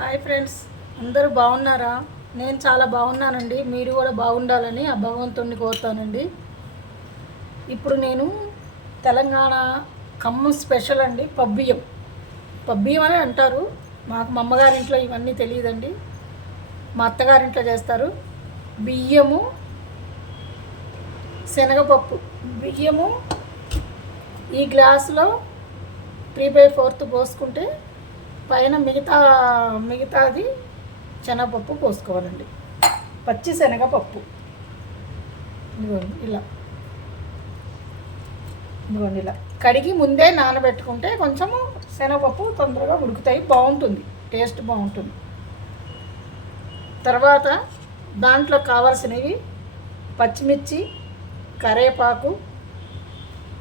Hi friends, అందరూ బాగున్నారా? నేను చాలా బాగున్నానండి. మీరు కూడా బాగుండాలని ఆ భగవంతుడిని కోరుతానండి. ఇప్పుడు నేను తెలంగాణ ఖమ్మం స్పెషల్ అండి పబ్బియ్యం. పబ్బియ్యం అని అంటారు. మాకు మా అమ్మగారింట్లో ఇవన్నీ తెలియదండి. మా అత్తగారింట్లో చేస్తారు. బియ్యము, శనగపప్పు. బియ్యము ఈ గ్లాసులో 3/4 పోసుకుంటే పైన మిగతాది శనగపప్పు పోసుకోవాలండి. పచ్చి శనగపప్పు ఇదిగోండి ఇలా కడిగి ముందే నానబెట్టుకుంటే కొంచెము శనగపప్పు తొందరగా ఉడుకుతాయి, బాగుంటుంది, టేస్ట్ బాగుంటుంది. తర్వాత దాంట్లో కావాల్సినవి పచ్చిమిర్చి, కరివేపాకు,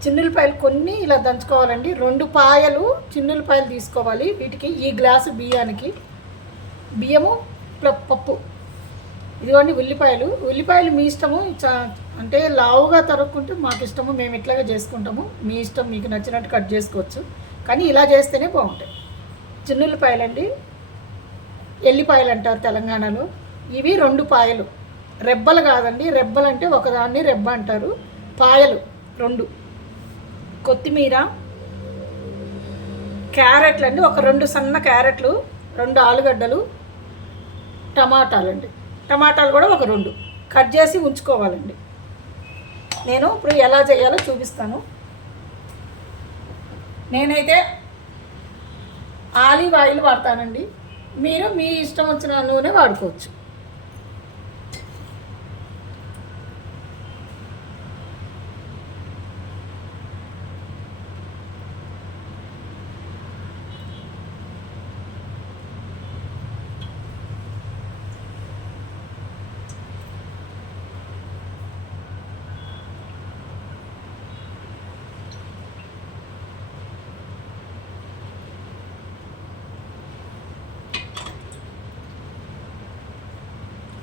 చిన్నులపాయలు కొన్ని ఇలా దంచుకోవాలండి. 2 పాయలు చిన్నులపాయలు తీసుకోవాలి. వీటికి ఈ గ్లాసు బియ్యము పప్పు. ఇదిగోండి ఉల్లిపాయలు మీ ఇష్టము. అంటే లావుగా తరుక్కుంటే మాకు ఇష్టము, మేము ఇట్లాగే చేసుకుంటాము. మీ ఇష్టం, మీకు నచ్చినట్టు కట్ చేసుకోవచ్చు, కానీ ఇలా చేస్తేనే బాగుంటాయి. చిన్నులపాయలండి, ఎల్లిపాయలు అంటారు తెలంగాణలో. ఇవి 2 పాయలు, రెబ్బలు కాదండి. రెబ్బలు అంటే ఒకదాన్ని రెబ్బ అంటారు. పాయలు 2. కొత్తిమీర, క్యారెట్లు అండి, ఒక 2 సన్న క్యారెట్లు, 2 ఆలుగడ్డలు, టమాటాలండి. టమాటాలు కూడా ఒక 2 కట్ చేసి ఉంచుకోవాలండి. నేను ఇప్పుడు ఎలా చేయాలో చూపిస్తాను. నేనైతే ఆలివ్ ఆయిల్ వాడతానండి. మీరు మీ ఇష్టం వచ్చిన నూనె వాడుకోవచ్చు.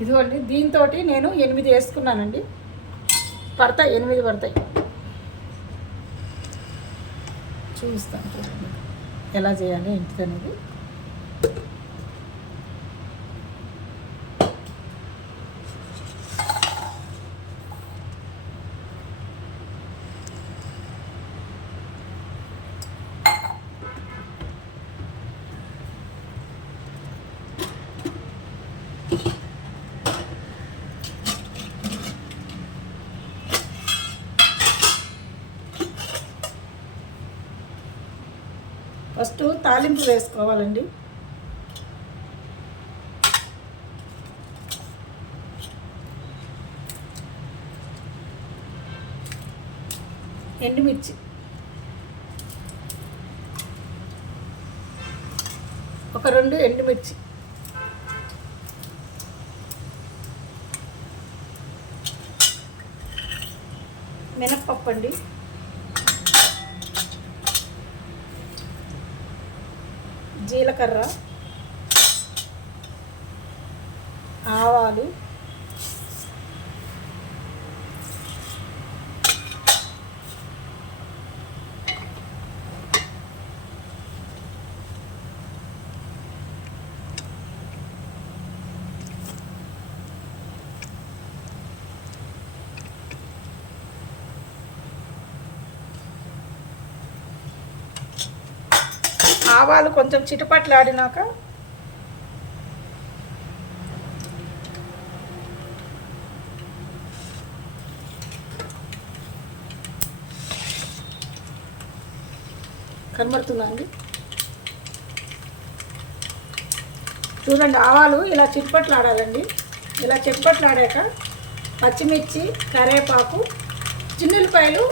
ఇదిగోండి, దీంతో నేను 8 వేసుకున్నానండి. 8 పడతాయి. చూస్తాను చూడండి ఎలా చేయాలి ఏంటిదనేది. ఫస్ట్ తాలింపు వేసుకోవాలండి. ఎండుమిర్చి ఒక 2 ఎండుమిర్చి, మినప్పప్పు అండి, జీలకర్ర, ఆవాలు, ఆవాలు కొంచెం చిటపట్లాడినాక కనబడుతుందా అండి? చూడండి, ఆవాలు ఇలా చిటపట్లాడాలండి. ఇలా చిటపట్లాడాక పచ్చిమిర్చి, కరివేపాకు, చిన్నులపాయలు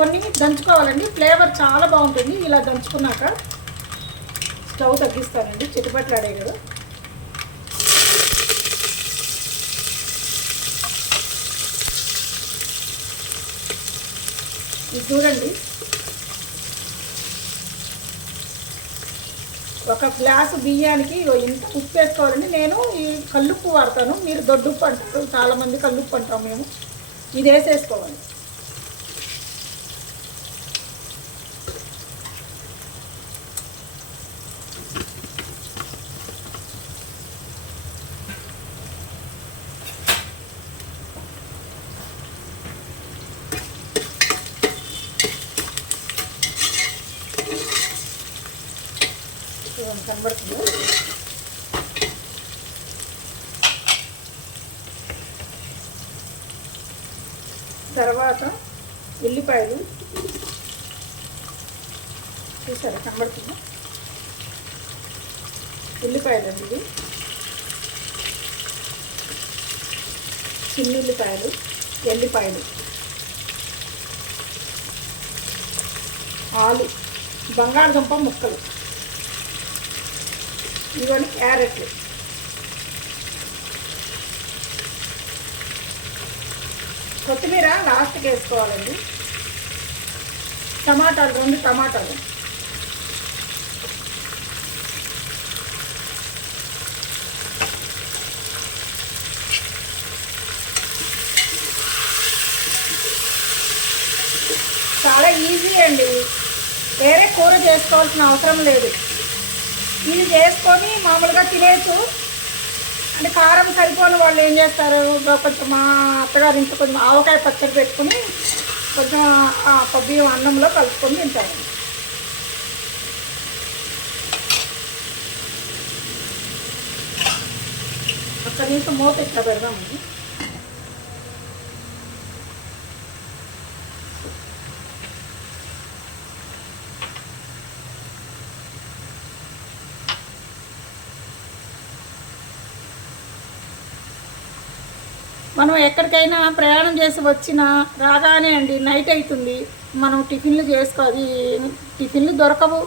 కొన్ని దంచుకోవాలండి. ఫ్లేవర్ చాలా బాగుంటుంది. ఇలా దంచుకున్నాక స్టవ్ తగ్గిస్తానండి, చిటపట్లాడే కదా. ఇది చూడండి, ఒక గ్లాసు బియ్యానికి ఇంత ఉప్పు వేసుకోవాలండి. నేను ఈ కల్లుప్పు వాడతాను, మీరు దొడ్డుప్పు అంటారు, చాలామంది కల్లుప్పు అంటాం మేము. ఇది వేసేసుకోవాలి. కనబడుతుంది. తర్వాత ఉల్లిపాయలు చూసారా కనబడుతుంది, ఉల్లిపాయలు అండి ఇవి, చిన్న ఉల్లిపాయలు, ఎల్లిపాయలు, ఆలు, బంగాళదుంప ముక్కలు, ఇవన్నీ క్యారెట్లు, కొత్తిమీర లాస్ట్కి వేసుకోవాలండి, టమాటాలు 2 టమాటాలు, చాలా ఈజీ అండి, వేరే కూర చేసుకోవాల్సిన అవసరం లేదు. ఇది చేసుకొని మామూలుగా తినేచ్చు. అంటే కారం సరిపోని వాళ్ళు ఏం చేస్తారు, కొంచెం మా అత్తగారి ఇంట్లో కొంచెం ఆవకాయ పచ్చడి పెట్టుకుని కొంచెం బియ్యం అన్నంలో కలుపుకొని తింటారు. ఒక్క నిమిషం మూత ఇట్లా పెడదామండి. మనం ఎక్కడికైనా ప్రయాణం చేసి వచ్చినా రాగానే అండి నైట్ అవుతుంది, మనం టిఫిన్లు చేసుకోవాలి, టిఫిన్లు దొరకవు,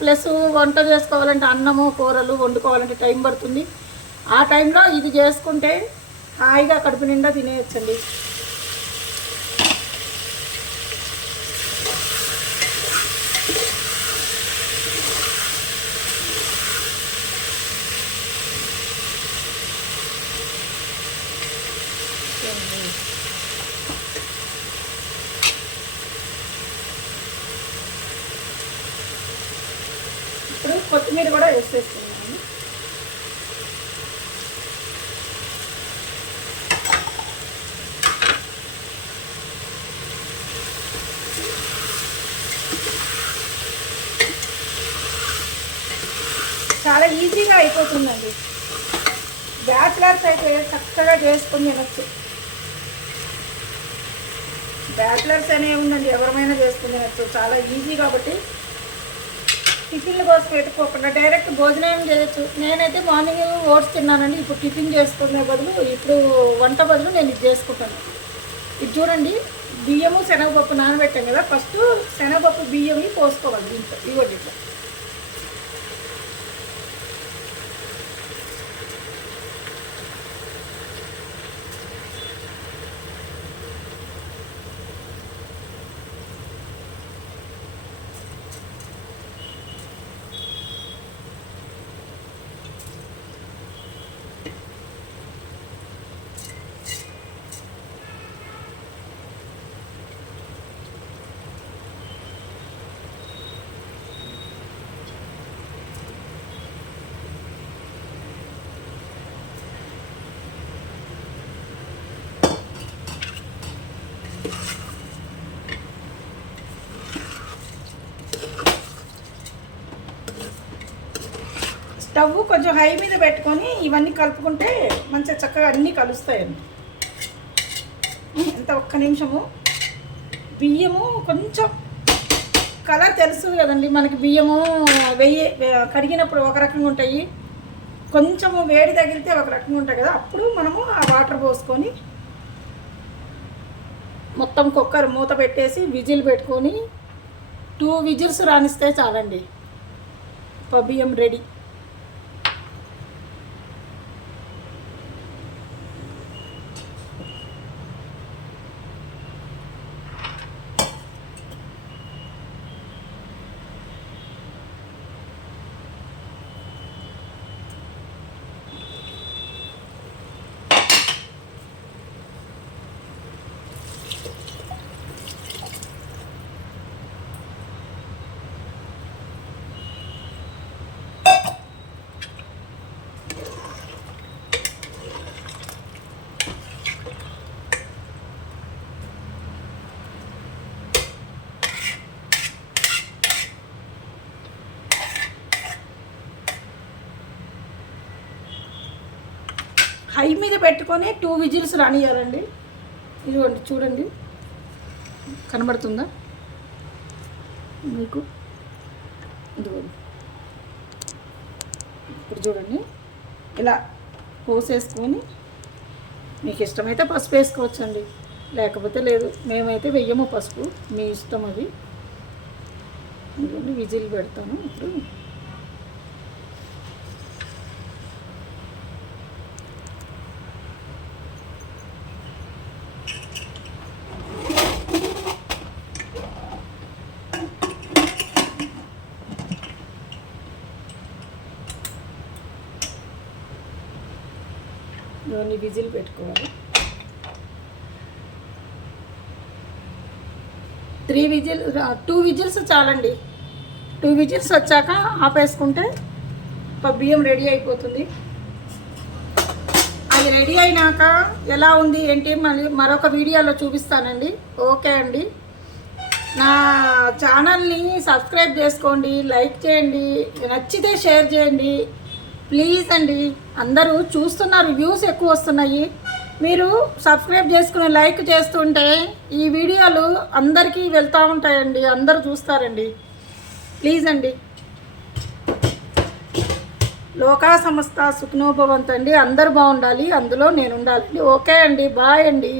ప్లస్ వంట చేసుకోవాలంటే అన్నము కూరలు వండుకోవాలంటే టైం పడుతుంది. ఆ టైంలో ఇది చేసుకుంటే హాయిగా కడుపు నిండా తినేయచ్చండి. ఇప్పుడు కొత్తిమీర కూడా వేసేస్తున్నాను. చాలా ఈజీగా అయిపోతుందండి, బ్యాచిలర్స్ అయితే చక్కగా చేసుకొని తినచ్చు. బ్యాచిలర్స్ అనే ఉందండి, ఎవరైనా చేసుకుని తినచ్చు, చాలా ఈజీ. కాబట్టి టిఫిన్ల కోసం పెట్టుకోకుండా డైరెక్ట్ భోజనం చేయొచ్చు. నేనైతే మార్నింగ్ ఓట్స్ తిన్నానండి, ఇప్పుడు టిఫిన్ చేసుకునే బదులు, ఇప్పుడు వంట బదులు నేను ఇది చేసుకుంటాను. ఇది చూడండి, బియ్యము శనగపప్పు నానబెట్టాం కదా, ఫస్ట్ శనగపప్పు బియ్యం పోసుకోవాలి దీంట్లో, ఇవ్వండి ఇట్లా. స్టవ్ కొంచెం హై మీద పెట్టుకొని ఇవన్నీ కలుపుకుంటే మంచిగా చక్కగా అన్నీ కలుస్తాయండి. ఎంత ఒక్క నిమిషము. బియ్యము కొంచెం కలర్ తెలుస్తుంది కదండి మనకి, బియ్యము కడిగినప్పుడు ఒక రకంగా ఉంటాయి, కొంచెము వేడి తగిలితే ఒక రకంగా ఉంటాయి కదా, అప్పుడు మనము ఆ వాటర్ పోసుకొని మొత్తం కుక్కర్ మూత పెట్టేసి విజిల్ పెట్టుకొని 2 విజిల్స్ రానిస్తే చాలండి, బియ్యం రెడీ. హై మీద పెట్టుకొని 2 విజిల్స్ రానియాలండి. ఇదిగోండి చూడండి, కనబడుతుందా మీకు? ఇదిగోండి ఇప్పుడు చూడండి, ఇలా పోసేసుకొని మీకు ఇష్టమైతే పసుపు వేసుకోవచ్చండి, లేకపోతే లేదు. మేమైతే వెయ్యము పసుపు, మీ ఇష్టం అది. ఇదిగోండి విజిల్ పెడతాను ఇప్పుడు. ఇవన్నీ విజిల్ పెట్టుకోవాలి. 2 విజిల్స్ చాలండి. 2 విజిల్స్ వచ్చాక ఆపేసుకుంటే బియ్యం రెడీ అయిపోతుంది. అది రెడీ అయినాక ఎలా ఉంది ఏంటి మళ్ళీ మరొక వీడియోలో చూపిస్తానండి. ఓకే అండి, నా ఛానల్ని సబ్స్క్రైబ్ చేసుకోండి, లైక్ చేయండి, నచ్చితే షేర్ చేయండి ప్లీజ్ అండి. అందరూ చూస్తున్నారు, వ్యూస్ ఎక్కువ వస్తున్నాయి. మీరు సబ్స్క్రైబ్ చేసుకుని లైక్ చేస్తుంటే ఈ వీడియోలు అందరికీ వెళ్తూ ఉంటాయండి, అందరూ చూస్తారండి. ప్లీజ్ అండి. లోకా సమస్త సుఖనోభవంతు అండి. అందరూ బాగుండాలి, అందులో నేను ఉండాలి. ఓకే అండి, బాయ్ అండి.